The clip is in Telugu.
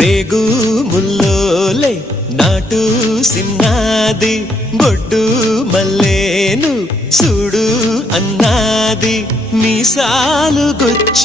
రేగు ముల్లోలే నాటు సిన్నాది బొడ్డు మల్లేను చూడు అన్నాది మీసాలు గుచ్చ